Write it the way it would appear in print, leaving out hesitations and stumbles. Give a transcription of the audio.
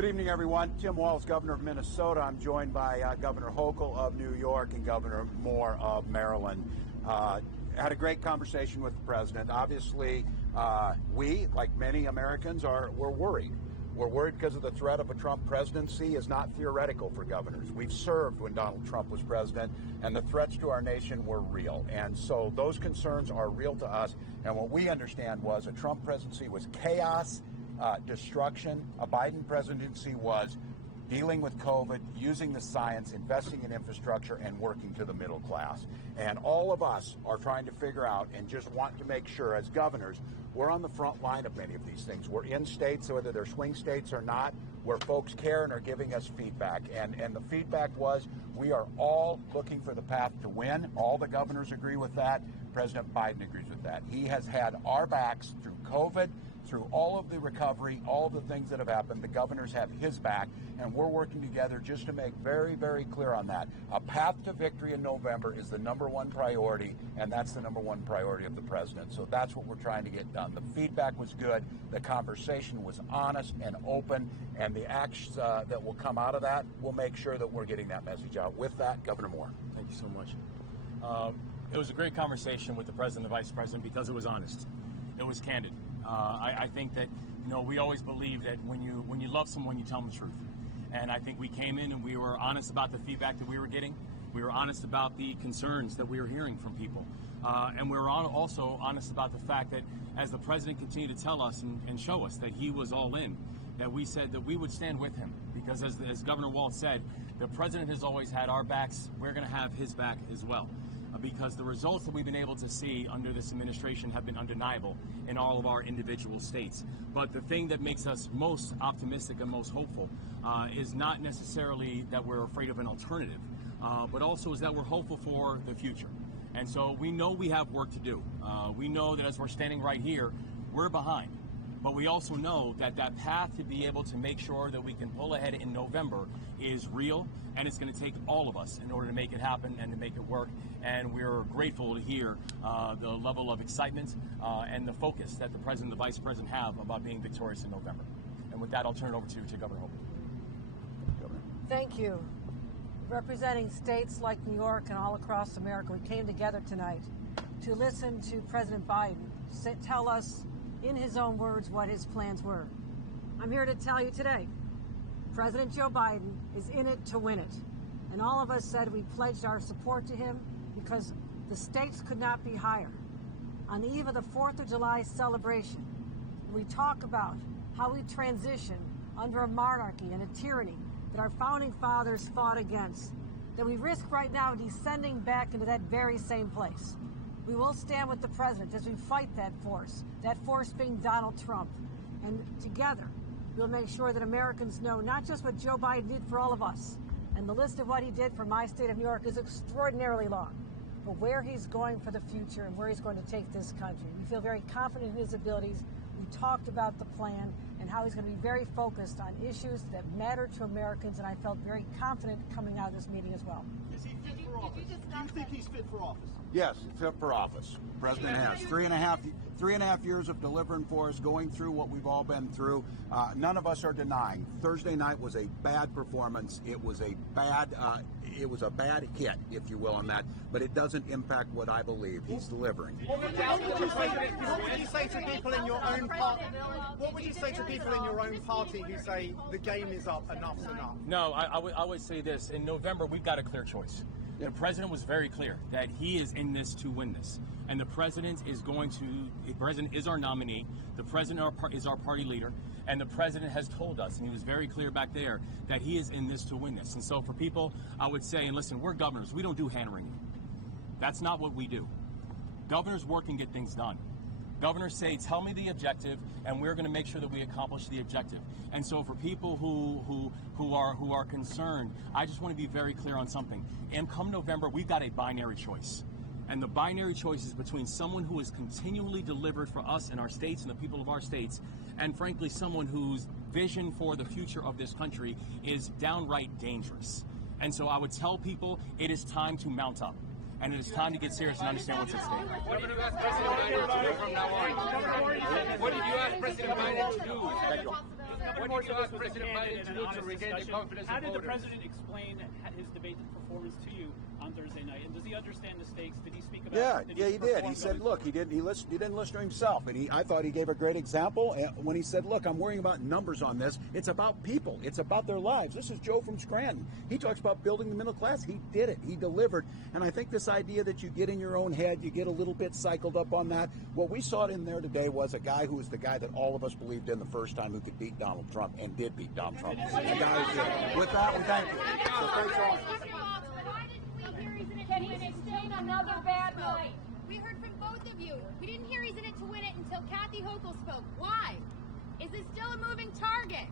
Good evening, everyone. Tim Walz, Governor of Minnesota. I'm joined by Governor Hochul of New York and Governor Moore of Maryland. Had a great conversation with the president. Obviously, we, like many Americans, we're worried. We're worried because of the threat of a Trump presidency is not theoretical for governors. We've served when Donald Trump was president, and the threats to our nation were real. And so those concerns are real to us. And what we understand was a Trump presidency was chaos, destruction. A Biden presidency was dealing with COVID, using the science, investing in infrastructure, and working to the middle class. And all of us are trying to figure out and just want to make sure as governors, we're on the front line of many of these things. We're in states, whether they're swing states or not, where folks care and are giving us feedback. And the feedback was we are all looking for the path to win. All the governors agree with that. President Biden agrees with that. He has had our backs through COVID, through all of the recovery, all of the things that have happened. The governors have his back, and we're working together just to make very, very clear on that. A path to victory in November is the number one priority, and that's the number one priority of the president. So that's what we're trying to get done. The feedback was good. The conversation was honest and open, and the actions that will come out of that will make sure that we're getting that message out. With that, Governor Moore. Thank you so much. It was a great conversation with the president and the vice president because it was honest. It was candid. I think that, we always believe that when you love someone, you tell them the truth. And I think we came in and we were honest about the feedback that we were getting. We were honest about the concerns that we were hearing from people. And we were also honest about the fact that as the president continued to tell us and show us that he was all in, that we said that we would stand with him. Because as Governor Walz said, the president has always had our backs. We're going to have his back as well. Because the results that we've been able to see under this administration have been undeniable in all of our individual states. But the thing that makes us most optimistic and most hopeful is not necessarily that we're afraid of an alternative, but also is that we're hopeful for the future. And so we know we have work to do. We know that as we're standing right here, we're behind. But we also know that that path to be able to make sure that we can pull ahead in November is real, and it's going to take all of us in order to make it happen and to make it work. And we're grateful to hear the level of excitement and the focus that the president and the vice president have about being victorious in November. And with that, I'll turn it over to Governor Hochul. Thank you. Representing states like New York and all across America, we came together tonight to listen to President Biden tell us in his own words what his plans were. I'm here to tell you today, President Joe Biden is in it to win it. And all of us said we pledged our support to him because the stakes could not be higher. On the eve of the 4th of July celebration, we talk about how we transition under a monarchy and a tyranny that our founding fathers fought against, that we risk right now descending back into that very same place. We will stand with the president as we fight that force being Donald Trump. And together, we'll make sure that Americans know not just what Joe Biden did for all of us, and the list of what he did for my state of New York is extraordinarily long, but where he's going for the future and where he's going to take this country. We feel very confident in his abilities. We talked about the plan and how he's going to be very focused on issues that matter to Americans, and I felt very confident coming out of this meeting as well. Is he fit for office? Do you think he's fit for office? Yes, fit for office. President has 3.5 years of delivering for us, going through what we've all been through. None of us are denying. Thursday night was a bad performance. It was a bad hit, if you will, on that. But it doesn't impact what I believe. He's delivering. What would you say to people in your own party? What would you say to people in your own party who say the game is up, enough's enough? No, I would say this. In November, we've got a clear choice. The president was very clear that he is in this to win this. And the president is our nominee. The president is our party leader. And the president has told us, and he was very clear back there, that he is in this to win this. And so for people, I would say, and listen, we're governors. We don't do hand-wringing. That's not what we do. Governors work and get things done. Governors say, tell me the objective, and we're going to make sure that we accomplish the objective. And so for people who are concerned, I just want to be very clear on something. And come November, we've got a binary choice. And the binary choice is between someone who has continually delivered for us and our states and the people of our states, and frankly, someone whose vision for the future of this country is downright dangerous. And so I would tell people it is time to mount up. And it is time to get serious and understand what's at stake. What did you ask President Biden to do from now on? What did you ask President Biden to do? Thank you. more so this was a President candid Biden and to an honest regain the discussion. confidence How of did the voters? president explain his debate performance to you on Thursday night? And does he understand the stakes? Did he speak about? Yeah, did he did. perform He said, going "Look, he didn't listen to himself." And I thought he gave a great example when he said, "Look, I'm worrying about numbers on this. It's about people. It's about their lives." This is Joe from Scranton. He talks about building the middle class. He did it. He delivered. And I think this idea that you get in your own head, you get a little bit cycled up on that. What we saw in there today was a guy who was the guy that all of us believed in the first time who could beat Donald Trump and did beat Donald Trump. A guy who did it. With that, we thank you. So thanks all. Why didn't we hear he's in it to win it? Sustain another bad night. We heard from both of you. We didn't hear he's in it to win it until Kathy Hochul spoke. Why? Is this still a moving target?